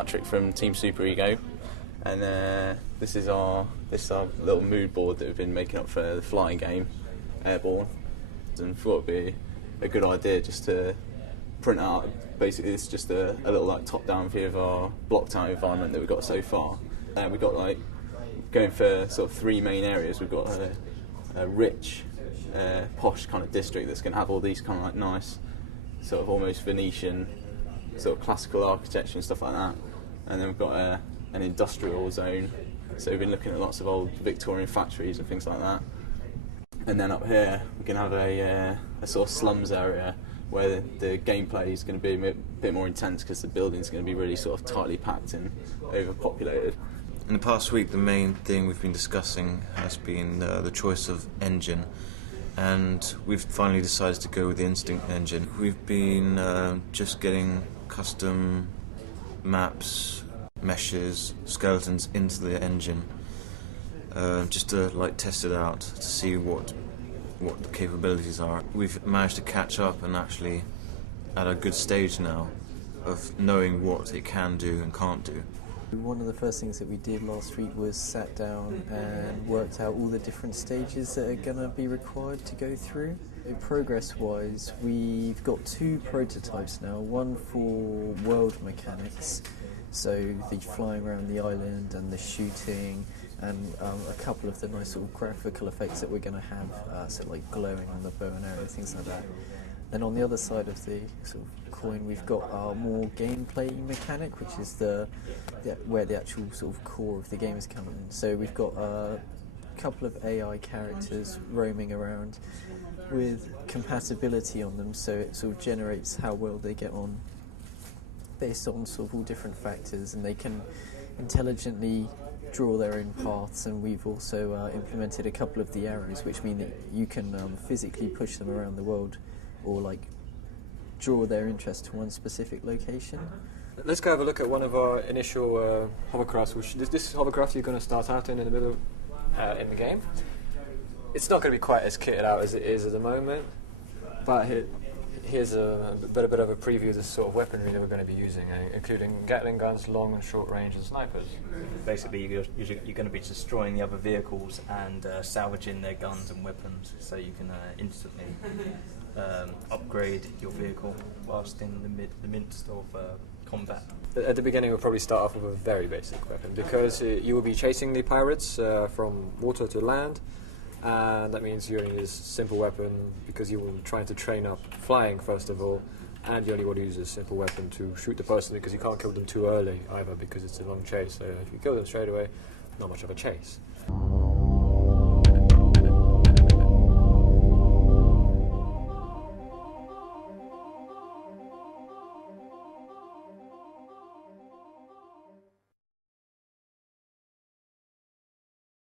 Patrick from Team Super Ego, and this is our little mood board that we've been making up for the flying game, Airborne, and thought it'd be a good idea just to print out. Basically, it's just a little like top-down view of our blocked out environment that we've got so far. We've got like going for sort of three main areas. We've got a rich, posh kind of district that's going to have all these kind of like nice, sort of almost Venetian, sort of classical architecture and stuff like that. And then we've got an industrial zone. So we've been looking at lots of old Victorian factories and things like that. And then up here we can have a sort of slums area where the gameplay is going to be a bit more intense because the building's going to be really sort of tightly packed and overpopulated. In the past week, the main thing we've been discussing has been the choice of engine, and we've finally decided to go with the Instinct engine. We've been just getting custom maps, meshes, skeletons into the engine, just to like test it out to see what the capabilities are. We've managed to catch up and actually at a good stage now of knowing what it can do and can't do. One of the first things that we did last week was sat down and worked out all the different stages that are going to be required to go through. Progress-wise, we've got two prototypes now, one for world mechanics, so the flying around the island and the shooting, and a couple of the nice sort of graphical effects that we're going to have, so like glowing on the bow and arrow, things like that. Then on the other side of the sort of coin, we've got our more gameplay mechanic, which is where the actual sort of core of the game is coming in. So we've got a couple of AI characters roaming around with compatibility on them, so it sort of generates how well they get on based on sort of all different factors, and they can intelligently draw their own paths. And we've also implemented a couple of the arrows, which mean that you can physically push them around the world or like draw their interest to one specific location. Let's go have a look at one of our initial hovercrafts. This hovercraft you're going to start out in the middle in the game. It's not going to be quite as kitted out as it is at the moment, but here's a bit of a preview of the sort of weaponry that we're going to be using, including Gatling guns, long and short range, and snipers. Basically, you're going to be destroying the other vehicles and salvaging their guns and weapons, so you can instantly upgrade your vehicle whilst in the midst of combat. At the beginning, we'll probably start off with a very basic weapon, because you will be chasing the pirates from water to land. And that means you only use a simple weapon because you will be trying to train up flying first of all, and you only want to use a simple weapon to shoot the person because you can't kill them too early either, because it's a long chase. So if you kill them straight away, not much of a chase.